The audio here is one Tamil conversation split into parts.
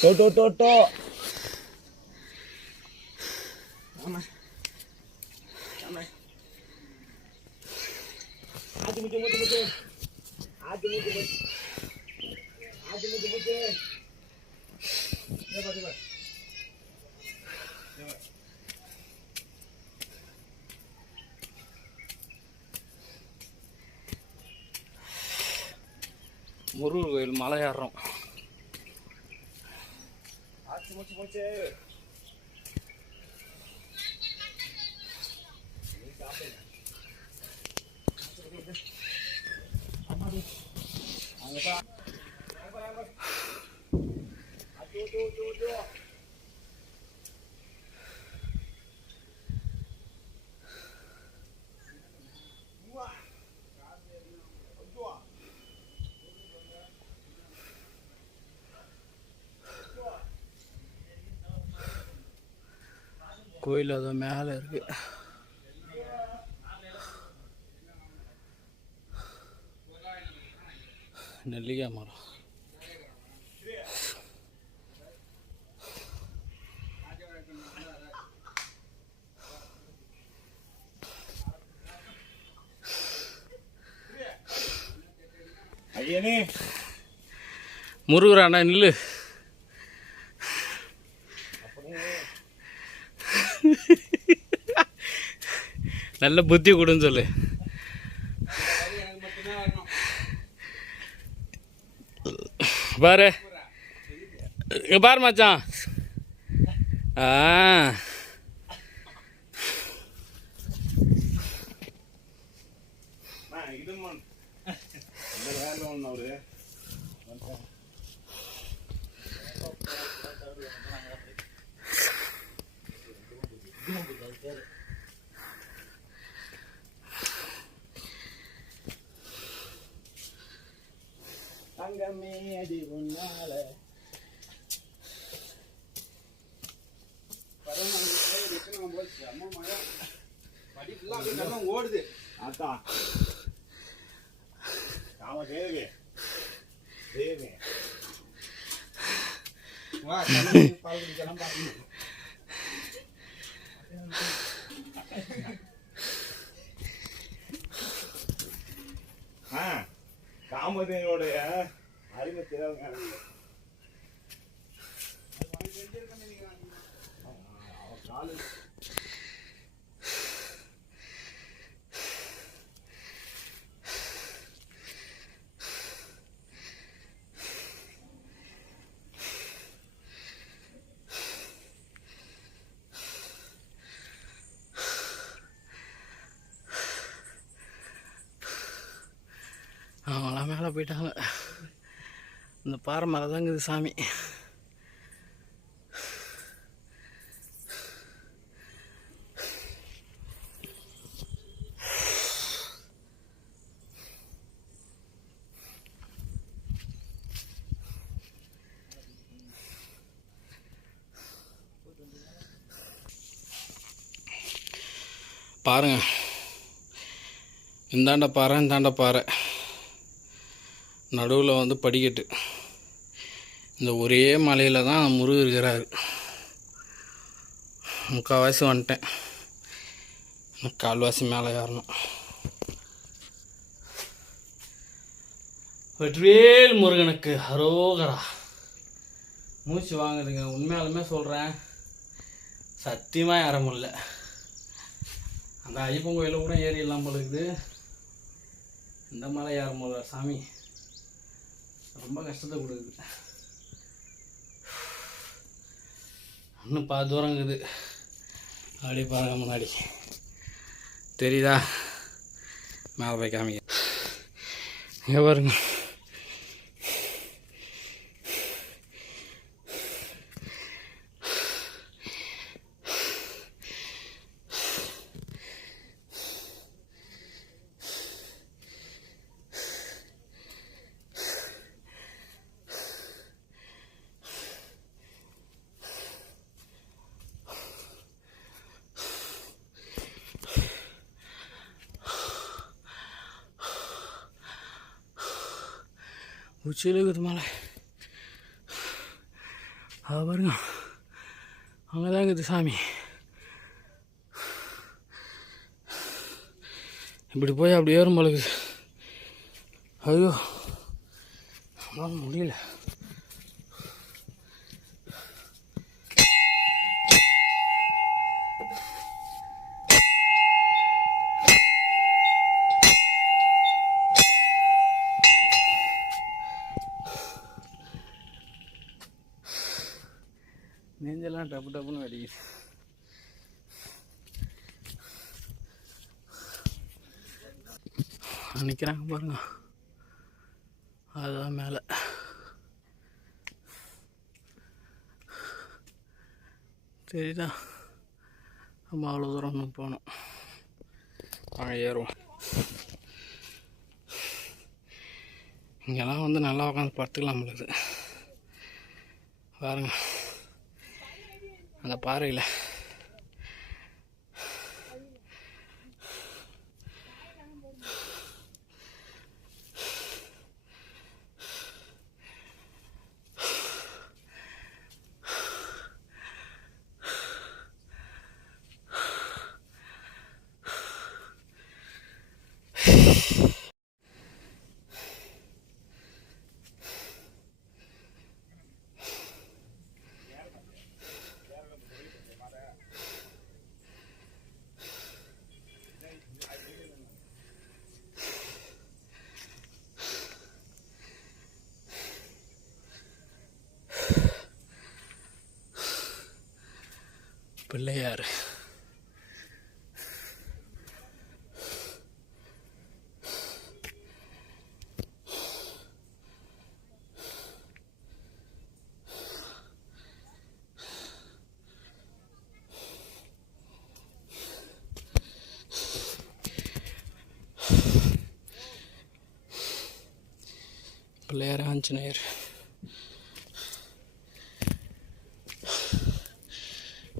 to. Mama. Mama. Aduh, muncul. Coba. Murugar கோயில் மலை ஏறுறோம். மூச்சு கோயில் அது மேலே இருக்கு. நெல்லிக்காய் மரம். முருகராண்ணா நில்லு. நல்ல புத்தி கொடுன்னு சொல்லு. பாரு இங்க பாரு மச்சான். தங்கமே அடி உன்னால ஓடுது. அதான் ஆமா தேவே காமதேனுடைய அருமை திறவுங்க. அவங்களாம் மேலே போயிட்டாங்க. இந்த பாறை மேலே தாங்குது சாமி. பாருங்க, இந்தாண்ட பாறை நடுவில் வந்து படிக்கட்டு. இந்த ஒரே மலையில் தான் முருகர் இருக்கிறாரு. முக்கால்வாசி வந்துட்டேன், கால்வாசி மேலே ஏறணும். வெற்றிவேல் முருகனுக்கு அரோகரா. மூச்சு வாங்குதுங்க, உண்மையாலுமே சொல்கிறேன். சத்தியமாக ஏற முடியல. அந்த ஐயப்பன் கோயிலில் கூட ஏறிடலாம் போல இருக்குது. இந்த மலை ஏற முடியல சாமி, ரொம்ப கஷ்டத்தை கொடுக்குது. இன்னும் தூரம் இருக்குது. அப்படி பாருங்க, முன்னாடி தெரியுதா? மேலே போய் காமிக்க. இங்கே பாருங்க, உச்சியில் இருக்குது மலை. அது பாருங்க, அங்கே தான் இருக்குது சாமி. இப்படி போய் அப்படி ஏறும் பழகுது. ஐயோ நம்மளால முடியல. நெஞ்செல்லாம் டப்பு டப்புன்னு வெடிக்குது. நிற்கிறாங்க பாருங்க, அதுதான் மேலே. சரிதா, நம்ம அவ்வளோ தூரம் ஒன்று போனோம். அங்கே ஏறுவோம். இங்கெல்லாம் வந்து நல்லா உட்காந்து படுத்துக்கலாம் இருக்குது பாருங்க. அந்த பாறையில் பிள்ளையார். பிள்ளையார் ஆஞ்சநேயர்.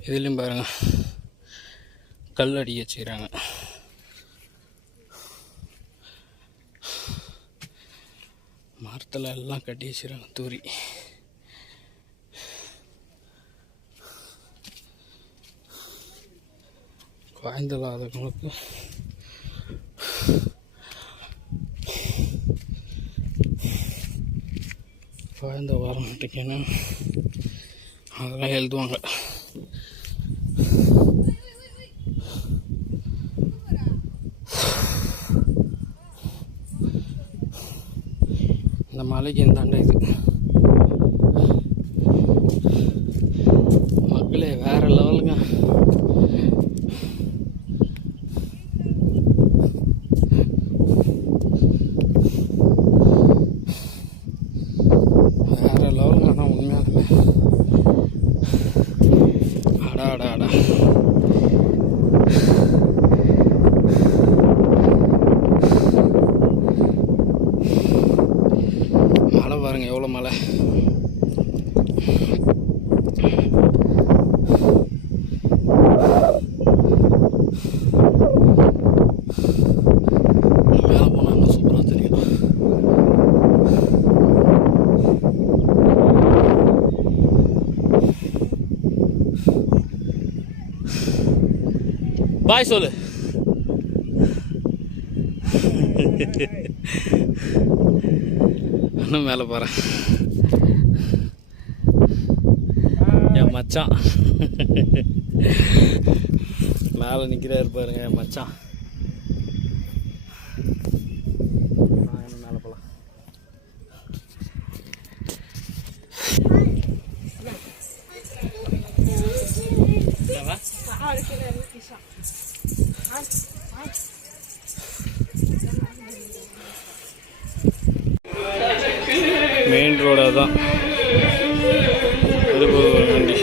இதுலேயும் பாருங்க, கல் அடி வச்சுக்கிறாங்க. மரத்தில் எல்லாம் கட்டி வச்சுக்கிறாங்க தூரி. குழந்தைலாதவங்களுக்கு குழந்தை வர மாட்டேங்கன்னு அதெல்லாம் எழுதுவாங்க. இந்த மலைக்கு இந்தாண்ட இது மக்களே வேற லெவலுங்க. வேற லெவலுங்க. ஆனால் உண்மையாலுமே அடா அடா அடா. மழை பாருங்க, எவ்வளோ மழை. மேலே போனால் இன்னும் சூப்பராக தெரியும். பாய் சொல்லு. இன்னும் மேலே போகிறேன். என் மச்சான் மேலே நிற்கிறாரு பாருங்க, என் மச்சான். மேலே போகலாம். மெயின் ரோடாக தான் திருப்பூர் வண்டி.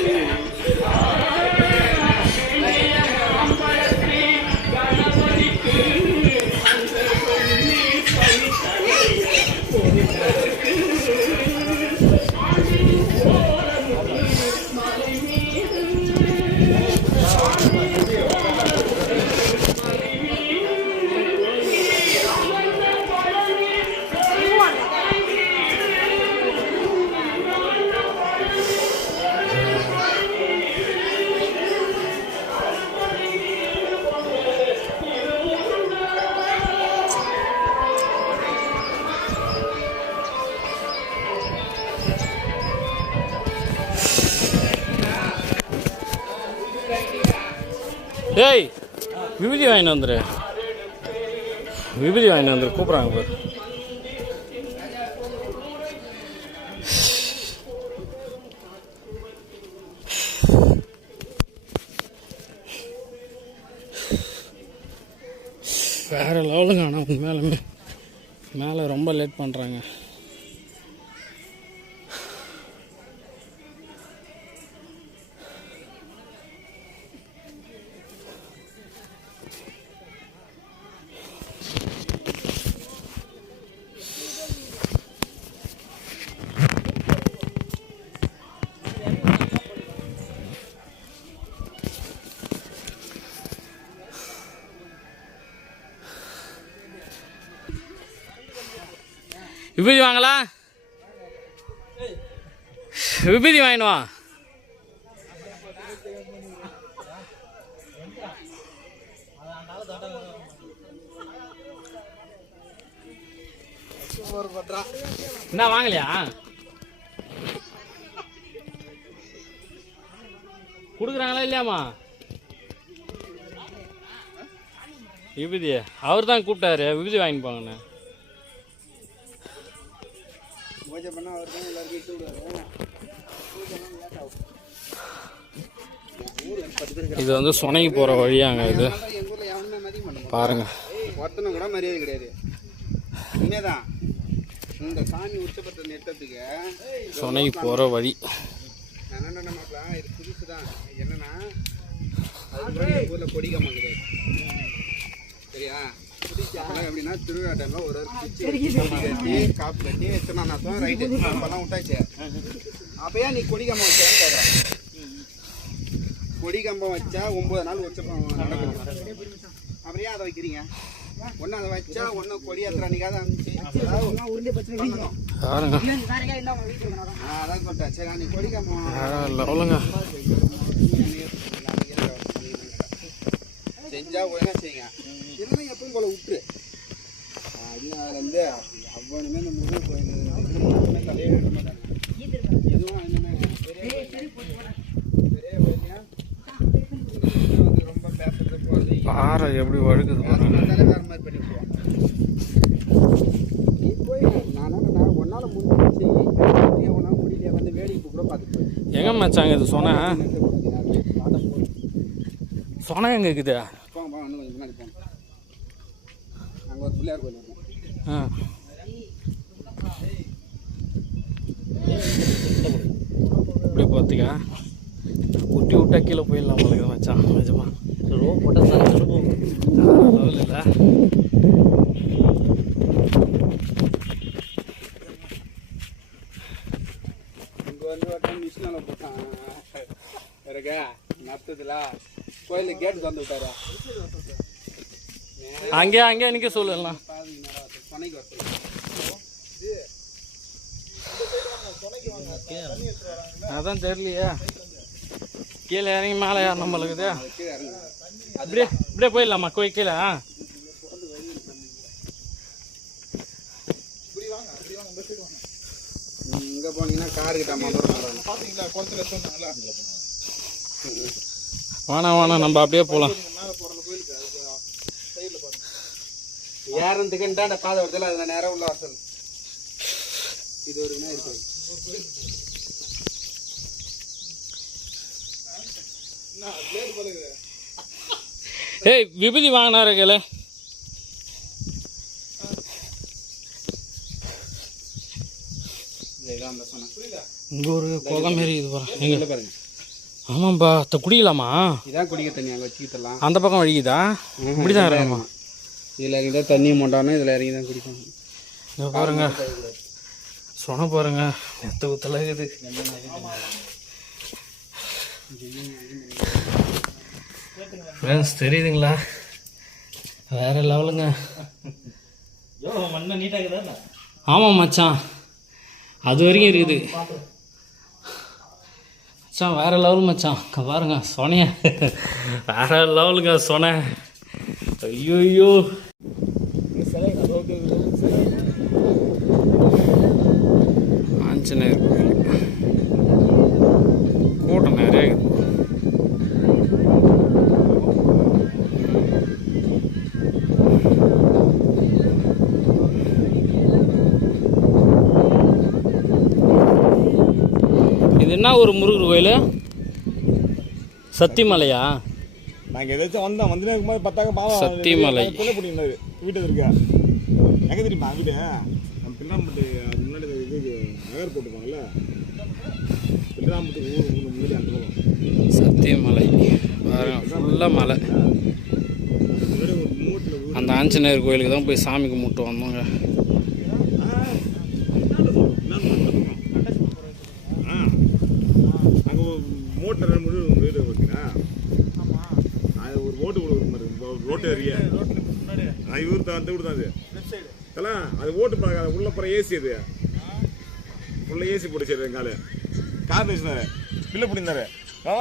ஏய் விபூதி வாங்கிட்டு வந்துரு, விபூதி வாங்கிட்டு வந்துரு, கூப்பிட்றாங்க பாரு. வேறு லெவலுங்க. ஆனால் உண்மையாலுமே மேலே ரொம்ப லேட் பண்ணுறாங்க. விபூதி வாங்கலாம், விபூதி வாங்கினு வா. என்ன வாங்கலையா? கொடுக்குறாங்களா இல்லையாம்மா விபூதி? அவர் தான் கூப்பிட்டாரு, விபூதி வாங்கிட்டு போங்கண்ணே. இது வந்து சொனைக்கு போகிற வழியாங்க. இது பாருங்க, ஒருத்தனை கூட மரியாதை கிடையாது. உண்மைதான், இந்த சாமி உச்சப்பட்ட நெட்டத்துக்கு சொனைக்கு போகிற வழி. இது புதுசு தான். என்னன்னா அது ஊரில் கொடிக்காம கிடையாது, சரியா? எப்படின்னா திருவிழா டைம்ல ஒரு கட்டி காப்பு கட்டி எத்தனை நாத்தம் ரைட்டு அப்பெல்லாம் விட்டாச்சு. அப்பயா நீ கொடிக்கம்பம் வச்சான்னு கேட்குறேன். கொடிக்கம்பம் வச்சா 9 நாள் வச்சப்பம் நடக்கும். அப்படியே அதை வைக்கிறீங்க. ஒன்று அதை வச்சா ஒன்று கொடி ஏற்றுற அன்னைக்காவது அதான் சொல்லிட்டேன். சரி நீ கொடிக்கம்பம் செஞ்சா ஒழுங்கா செய்யுங்க. இதெல்லாம் எப்பவும் போல விட்டுரு. அதனால வந்து அவ்வளவுமே இந்த முருகன் கோயில் தலையே விட மாட்டாங்க. எதுவும் ரொம்ப பேசுறது போகிறது பாறை எப்படி வழுக்குது வேற மாதிரி பண்ணி விட்டுருவாங்க. நீ போய் நான் ஒன்னால முடிஞ்சு செய்ய ஒன்னால முடியல வந்து வேடிக்கை கூட பார்த்துட்டு எங்க மச்சாங்க இது சொன்ன சொன்ன எங்க இருக்குது? போங்க இன்னும் கொஞ்சம் முன்னாடி போங்க. அங்கே ஒரு பிள்ளையார் கோயில் இருக்கும். இப்படி பார்த்துக்கா குட்டி விட்டா கீழே போயிடலாம் உங்களுக்கு மச்சான். நிஜமா ரோ போட்டால் லெவல் இல்லை. இங்கே வந்து மிஷினால போட்டான் இருக்கா நத்துதுல கோயிலுக்கு கேட்டு வந்து விட்டாரா? அங்கே நிற்க சொல்லலாம். அதான் தெரியலையா, கீழே இறங்கி மேலே யார் நம்மளுக்குது? இப்படியே போயிடலாமா கோயில் கீழே? இங்கே போனீங்கன்னா காரு கிட்ட பார்த்தீங்களா குளத்துல சொன்னாங்களா? வாணா நம்ம அப்படியே போகலாம். ஏறதுக்குன்ட்டா அந்த பாதை வருதுல அது நேரம் உள்ள வாசல். இது ஒரு விநாயகர் கோயில். ஏய் விபூதி வாங்கினாரு கேளு. இங்கே ஒரு குளம் மாரி இது பாருங்க. எங்கே பாருங்க. ஆமாம்பா, குடிக்கலாமா? இதான் குடிக்க தண்ணி அங்கே வச்சுக்கிட்டலாம். அந்த பக்கம் வழிக்குதா? இப்படிதான் இறங்குமா? இதில் இறங்கி தான் தண்ணி மோண்டானோ இதில் இறங்கி தான் குடிக்கணும். இங்கே பாருங்க சொன்ன பாருங்க எத்த ஊத்தல இருக்குது. ஃப்ரெண்ட்ஸ் தெரியுதுங்களா, வேற லெவலுங்க. ஆமாம் மச்சான், அது வரைக்கும் இருக்குது மச்சான். வேற லெவல் மச்சான். பாருங்க சொனைய வேற லெவலுங்க சொன்ன. ஐயோ ஆஞ்சநேயர் கோயில் கூட்டம் நிறைய இருக்குது. என்ன ஒரு முருகர் கோயில்? சத்திமலையா? நாங்கள் ஏதாச்சும் வந்துனே இருக்கும்போது பார்த்தாங்க பாவம் சத்திமலை பிள்ளை பிடிக்கிறாரு வீட்டு இருக்கா. எங்கே தெரியுமா வீடு? நம்ம பிள்ளாம்பட்டு அது முன்னாடி இது நகர் போட்டுப்பாங்கல்ல, பிள்ளாம்பட்டு ஊர் முன்னாடி அந்த பக்கம் சத்தியமலை ஃபுல்லாக மலை. முன்னாடி ஒரு மூட்டில் ஊர். அந்த ஆஞ்சநேயர் கோயிலுக்கு தான் போய் சாமி கும்பிட்டு வந்தோங்க. அங்கே மூட்டில் 2 வீடு பார்த்தீங்கன்னா அது ஒரு ஓட்டு கூட ரோட்டு ஏரியா இவர் தான் அந்த வீடு தான் அது அதெல்லாம் அது ஓட்டு பார்க்க உள்ள போகிற ஏசி அது ஃபுல்லாக ஏசி போட்டு சரி எங்கால கார் வச்சுனாரு பிள்ளை பிடிந்தாரு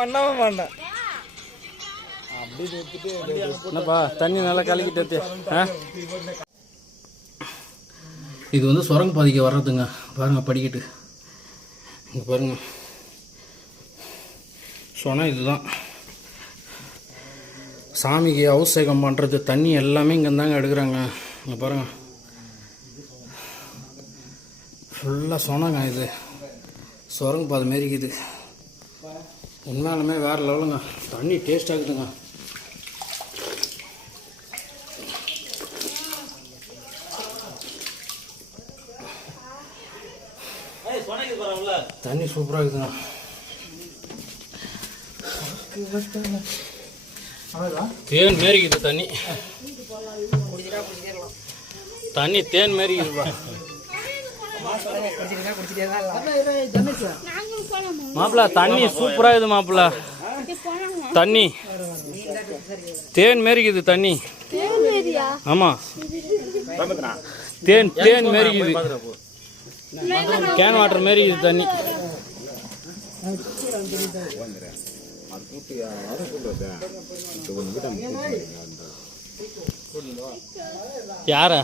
வேண்டாம் வேண்டாம் அப்படி என்னப்பா தண்ணி நல்லா கலக்கிட்டு. இது வந்து சுரங்க பாதைக்கு வர்றதுங்க. பாருங்கள் படிக்கட்டு இங்கே பாருங்கள். சொன்னால் இதுதான் சாமிக்கு அபிஷேகம் பண்ணுறது. தண்ணி எல்லாமே இங்கே தாங்க எடுக்கிறாங்க. இங்கே பாருங்கள் ஃபுல்லாக சொன்னாங்க. இது சுரங்க பாதை மாரி இருக்குது. உண்மையாலுமே வேறு லெவலுங்க. தண்ணி டேஸ்ட் ஆகுதுங்க. தண்ணி சூப்பராக இருக்குதுங்க. தேன் மாரிக்குது தண்ணி. தண்ணி தேன் மாரிக்குதுப்பா. மாப்பிள்ள தண்ணி சூப்பராக இருக்குது மாப்பிள்ள. தண்ணி தேன் மாரிக்குது தண்ணி. ஆமாம் தேன் தேன் மாரிக்குது. கேன் வாட்டர் மாரி இது தண்ணி. யாரா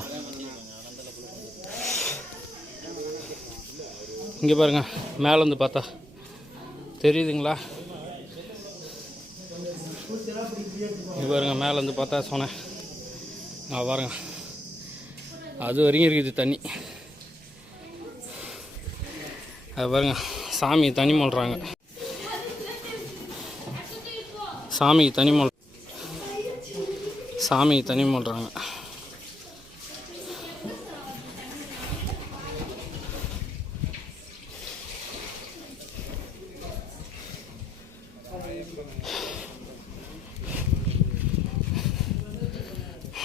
இங்கே பாருங்க, மேலேருந்து பார்த்தா தெரியுதுங்களா? இங்கே பாருங்க, மேலேருந்து பார்த்தா சொன்னேன் பாருங்க, அது வரைக்கும் இருக்குது தண்ணி. அது பாருங்க, சாமி தண்ணி மொழ்கிறாங்க. சாமிக்கு தண்ணி மொழ்கிறாங்க.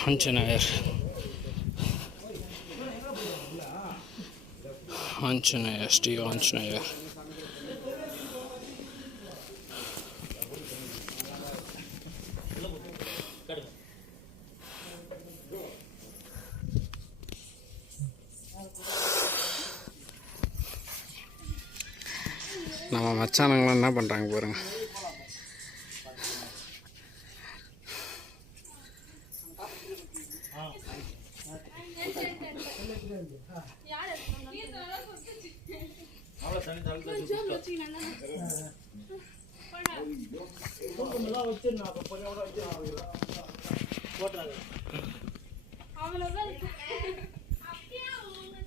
ஆஞ்சநேயர் ஸ்ரீ ஆஞ்சநேயர். நம்ம மச்சானங்களாம் என்ன பண்ணுறாங்க பாருங்க.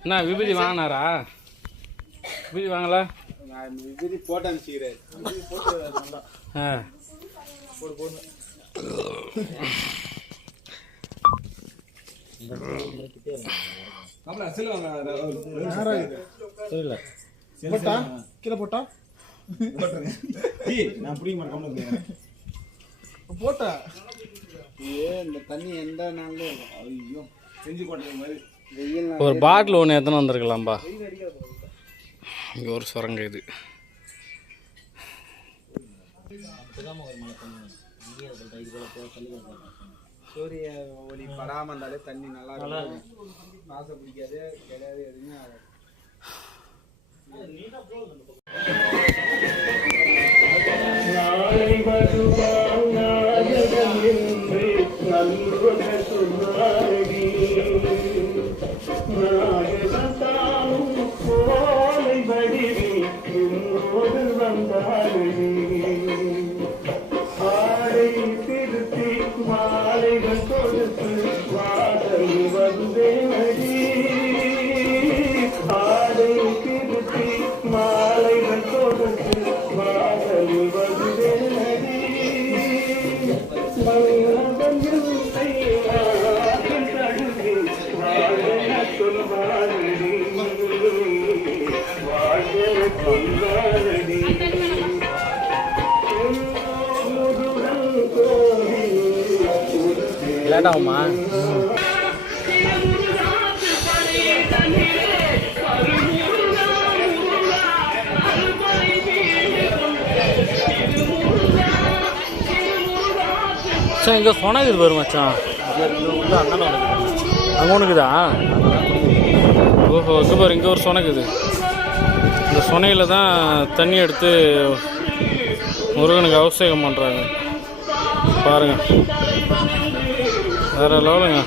என்ன விபூதி வாங்கினாரா? விபூதி வாங்கல? விபூதி போட்டு அனுப்பிச்சிக்கிறாரு. கீழே போட்டா நான் பிடிக்க மாட்டேன் போட்டா. இந்த தண்ணி எந்த நாள்லயும் ஐயோ செஞ்சு போட்ட மாதிரி ஒரு பாட்டில் ஒன்று எத்தனை வந்திருக்கலாம்பா. இங்கே ஒரு சுரங்க இது. சூரிய ஒளி படாம இருந்தாலே தண்ணி நல்லா இருக்கும். வாசம் பிடிக்காது, கிடையாது, எதுவுமே ஆகாது. லேட் ஆகுமா? சார் இங்கே சொனகுது பாரு மச்சான். அங்கே ஒன்றுக்குதா? ஓஹோ, இங்கே பாரு, இங்கே ஒரு சொனக்குது. இந்த சொனையில் தான் தண்ணி எடுத்து முருகனுக்கு அபிஷேகம் பண்ணுறாங்க. பாருங்க, வேற லெவலுங்க.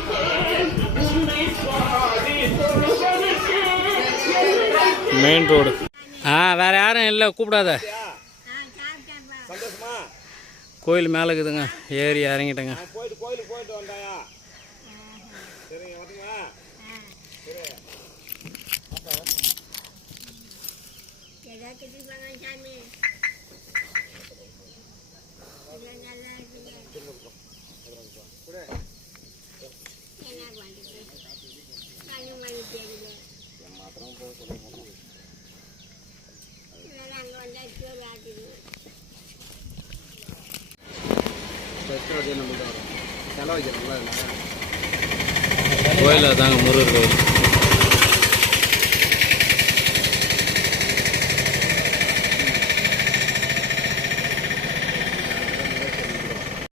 Main road. வேற யாரும் இல்லை, கூப்பிடாத. கோயில் மேலே இருக்குதுங்க, ஏறி இறங்கிட்டேங்க. போயிட்டு கோயிலுக்கு போயிட்டு வந்தாயா? சரிங்க, வரீங்களா? கோயில் தாங்க, முருகர் கோயில்.